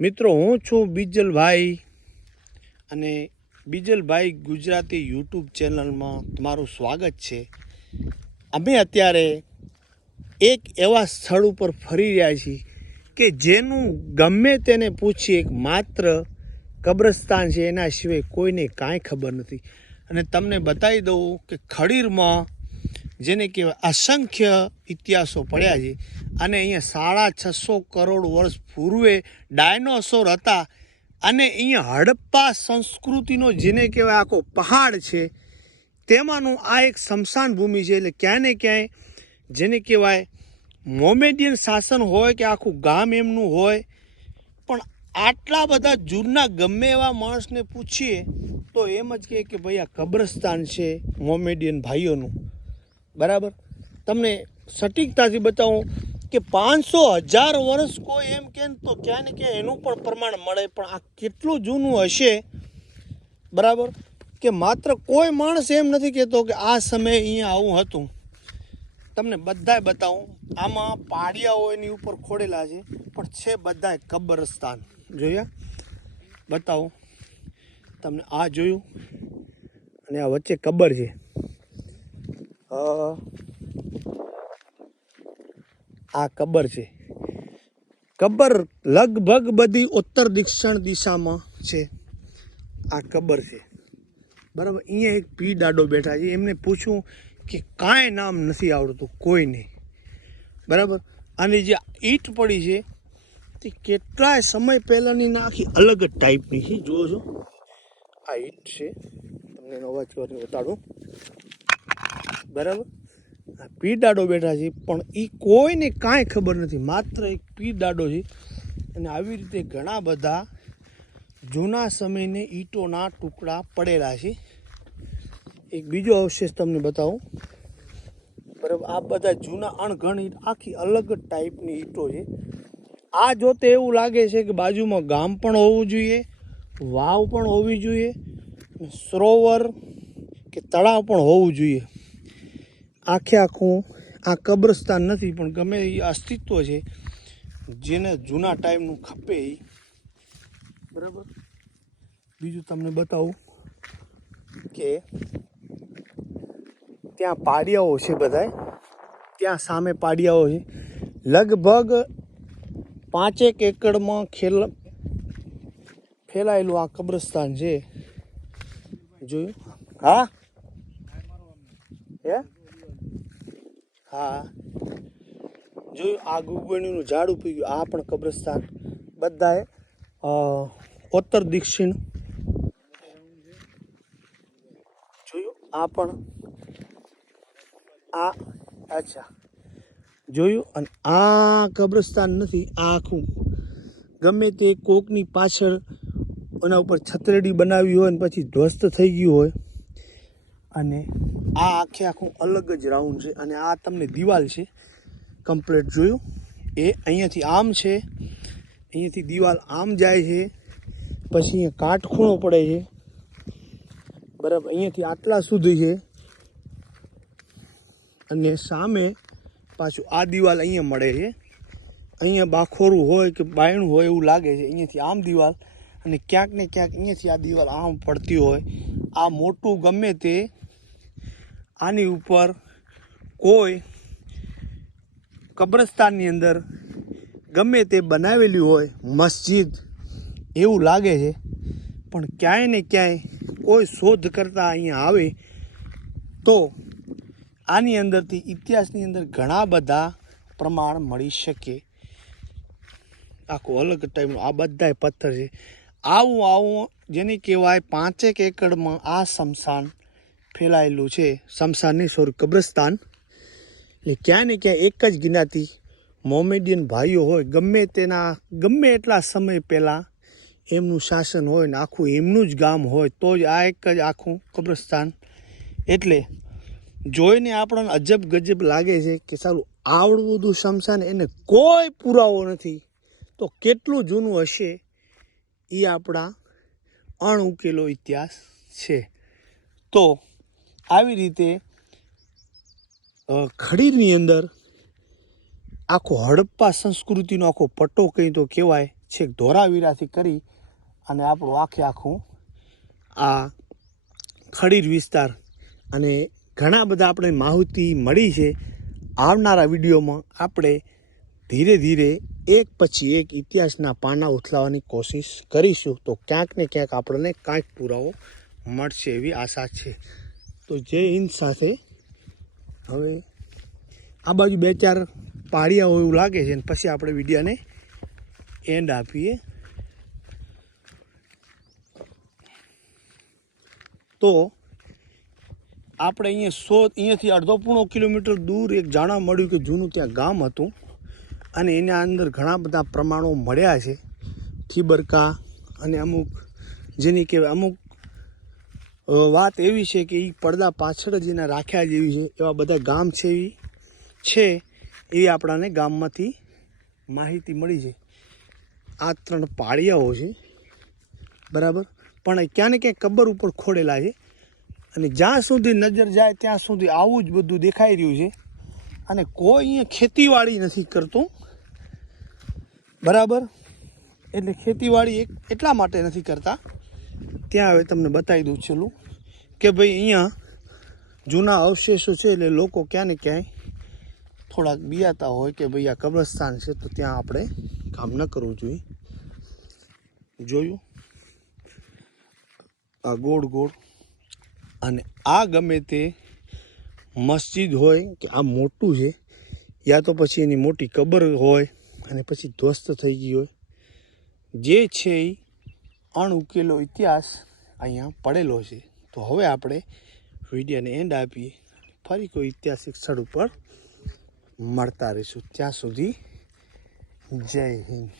મિત્રો, હું છું બીજલભાઈ અને બીજલભાઈ ગુજરાતી યુટ્યુબ ચેનલમાં તમારું સ્વાગત છે. અમે અત્યારે એક એવા સ્થળ ઉપર ફરી રહ્યા છીએ કે જેનું ગમે તેને પૂછીએ, એક માત્ર કબ્રસ્તાન છે, એના સિવાય કોઈને કાંઈ ખબર નથી. અને તમને બતાવી દઉં કે ખડીરમાં જેને કહેવાય અસંખ્ય ઇતિહાસો પડ્યા છે. અને અહીંયા સાડા છસો કરોડ વર્ષ પૂર્વે ડાયનોસોર હતા. અને અહીંયા હડપ્પા સંસ્કૃતિનો જેને કહેવાય આખો પહાડ છે, તેમાંનું આ એક સ્મશાન ભૂમિ છે એટલે ક્યાંય ને ક્યાંય જેને કહેવાય મોમેડિયન શાસન હોય કે આખું ગામ એમનું હોય, પણ આટલા બધા જૂના ગમે એવા માણસને પૂછીએ તો એમ જ કહે કે ભાઈ આ કબ્રસ્તાન છે મોમેડિયન ભાઈઓનું. બરાબર? તમને સટીકતાથી બતાવું કે પાંચસો હજાર વર્ષ કોઈ એમ કે તો ક્યાં ને ક્યાં એનું પણ પ્રમાણ મળે, પણ આ કેટલું જૂનું હશે? બરાબર? કે માત્ર કોઈ માણસ એમ નથી કહેતો કે આ સમયે અહીંયા આવું હતું. તમને બધાય બતાવું, આમાં પાડિયાઓ એની ઉપર ખોડેલા છે, પણ છે બધાય કબ્રસ્તાન. જોયા? બતાવો. તમને આ જોયું, અને આ વચ્ચે કબર છે. આ કબર છે. કબર લગભગ બધી ઉત્તર દક્ષિણ દિશામાં છે. આ કબર છે. બરાબર, અહીંયા એક પી દાડો બેઠા છે. એમને પૂછું કે કાંઈ નામ નથી આવડતું, કોઈને. બરાબર? અને જે ઈંટ પડી છે, તે કેટલાય સમય પહેલાંની ના આખી અલગ જ ટાઈપની છે. જુઓ છો. આ ઈંટ છે. તમને એનો અવાજ બતાડું બરાબર? આ પીડાડો બેઠા છે, પણ એ કોઈને કાંઈ ખબર નથી. માત્ર એક પીડાડો છે. અને આવી રીતે ઘણા બધા જૂના સમયને ઈંટોના ટુકડા પડેલા છે. એક બીજો અવશેષ તમને બતાવું. બરાબર, આ બધા જૂના અણઘણ ઈંટ આખી અલગ ટાઈપની ઈંટો છે. આ જોતે એવું લાગે છે કે બાજુમાં ગામ પણ હોવું જોઈએ, વાવ પણ હોવી જોઈએ સરોવર કે તળાવ પણ હોવું જોઈએ. આખે આખું આ કબ્રસ્તાન નથી, પણ ગમે એ અસ્તિત્વ છે, જેને જૂના ટાઈમનું ખપે બરાબર? બીજું તમને બતાવું કે ત્યાં પાડિયાઓ છે બધાય. ત્યાં સામે પાડિયાઓ છે. લગભગ પાંચેક એકડમાં ખેલ, ફેલાયેલું આ કબ્રસ્તાન છે. જોયું? હા? હે? હા. જોયું આ ગુગળીનું ઝાડ ઉપી ગયું, આ પણ કબ્રસ્તાન. બધાએ ઉત્તર દક્ષિણ. જોયું? આ પણ, આ, અચ્છા. જોયું? અને આ કબ્રસ્તાન નથી, આ આખું. ગમે તે કોકની પાછળ એના ઉપર છતરેડી બનાવી હોય ને પછી ધ્વસ્ત થઈ ગયું હોય અને આ આખે આખું અલગ જ રાઉન્ડ છે અને આ તમને દિવાલ છે. કમ્પ્લેટ જોયું? એ અહીંયાથી આમ છે. અહીંયાથી દિવાલ આમ જાય છે. પછી અહીંયા કાટખૂણો પડે છે. બરાબર, અહીંયાથી આટલા સુધી છે. અને સામે પાછું આ દિવાલ અહીંયા મળે છે. અહીંયા બાખોરું હોય કે બાયણું હોય એવું લાગે છે. અહીંયાથી આમ દિવાલ અને ક્યાંક ને ક્યાંક અહીંયાથી આ દિવાલ આમ પડતી હોય. આ મોટું ગમે તે આની ઉપર કોઈ કબ્રસ્તાનની અંદર ગમે તે બનાવેલી હોય મસ્જિદ એવું લાગે છે, પણ ક્યાંય ને ક્યાંય કોઈ શોધ કરતાં અહીંયા આવે તો આની અંદરથી ઇતિહાસની અંદર ઘણા બધા પ્રમાણ મળી શકે. આખો અલગ ટાઈપનું આ બધાય પથ્થર છે. આવું આવું જેને કહેવાય પાંચેક એકડમાં આ શમશાન ફેલાયેલું છે શમશાનની સ્વરૂપ કબ્રસ્તાન. એટલે ક્યાં ને ક્યાં એક જ જ્ઞાતિ મોમેડિયન ભાઈઓ હોય, ગમે તેના, ગમે એટલા સમય પહેલાં એમનું શાસન હોય ને આખું એમનું જ ગામ હોય, તો જ આ એક જ આખું કબ્રસ્તાન. એટલે જોઈને આપણને અજબ ગજબ લાગે છે કે સારું, આવડું બધું શમશાન એને કોઈ પુરાવો નથી. તો કેટલું જૂનું હશે એ આપણા અણઉકેલો ઇતિહાસ છે. તો આવી રીતે ખડીની અંદર આખો હડપ્પા સંસ્કૃતિનો આખો પટ્ટો કહી તો કહેવાય, છેક ધોરાવીરાથી કરી અને આપણું આખે આખું આ ખડીર વિસ્તાર અને ઘણા બધા આપણે માહિતી મળી છે. આવનારા વિડીયોમાં આપણે ધીરે ધીરે એક પછી એક ઇતિહાસના પાના ઉથલાવવાની કોશિશ કરીશું. તો ક્યાંક ને ક્યાંક આપણને કાંઈક પુરાવો મળશે એવી આશા છે. તો જય હિન્દ સાથે. હવે આ બાજુ બે ચાર પાળિયા હોય એવું લાગે છે અને પછી આપણે વિડીયાને એન્ડ આપીએ. તો આપણે અહીંયા સો, અહીંયાથી અડધો પૂણો કિલોમીટર દૂર એક જાણવા મળ્યું કે જૂનું ત્યાં ગામ હતું. અને એના અંદર ઘણા બધા પ્રમાણો મળ્યા છે. થીબરકા અને અમુક જેની કહેવાય, અમુક વાત એવી છે કે એ પડદા પાછળ જ એના રાખ્યા જેવી છે. એવા બધા ગામ છે એવી છે એવી આપણાને ગામમાંથી માહિતી મળી છે. આ ત્રણ પાળિયાઓ છે. બરાબર? પણ એ ક્યાં ને ક્યાંક કબર ઉપર ખોડેલા છે. અને જ્યાં સુધી નજર જાય ત્યાં સુધી આવું જ બધું દેખાઈ રહ્યું છે. અને કોઈ અહીંયા ખેતીવાડી નથી કરતું. બરાબર? એટલે ખેતીવાડી એક એટલા માટે નથી કરતા. ત્યાં હવે તમને બતાવી દઉં છેલ્લું કે ભાઈ અહીંયા જૂના અવશેષો છે એટલે લોકો ક્યાં ને ક્યાંય થોડાક બિયાતા હોય કે ભાઈ આ કબ્રસ્તાન છે તો ત્યાં આપણે કામ ન કરવું જોઈએ. જોયું? આ ગોળ ગોળ. અને આ ગમે તે મસ્જિદ હોય કે આ મોટું છે, યા તો પછી એની મોટી કબર હોય અને પછી ધ્વસ્ત થઈ ગઈ હોય. જે છે એ અણઉકેલો ઇતિહાસ અહીંયા પડેલો છે. તો હવે આપણે વિડીયોને એન્ડ આપીએ. ફરી કોઈ ઐતિહાસિક સ્થળ ઉપર મળતા રહીશું. ત્યાં સુધી જય હિન્દ.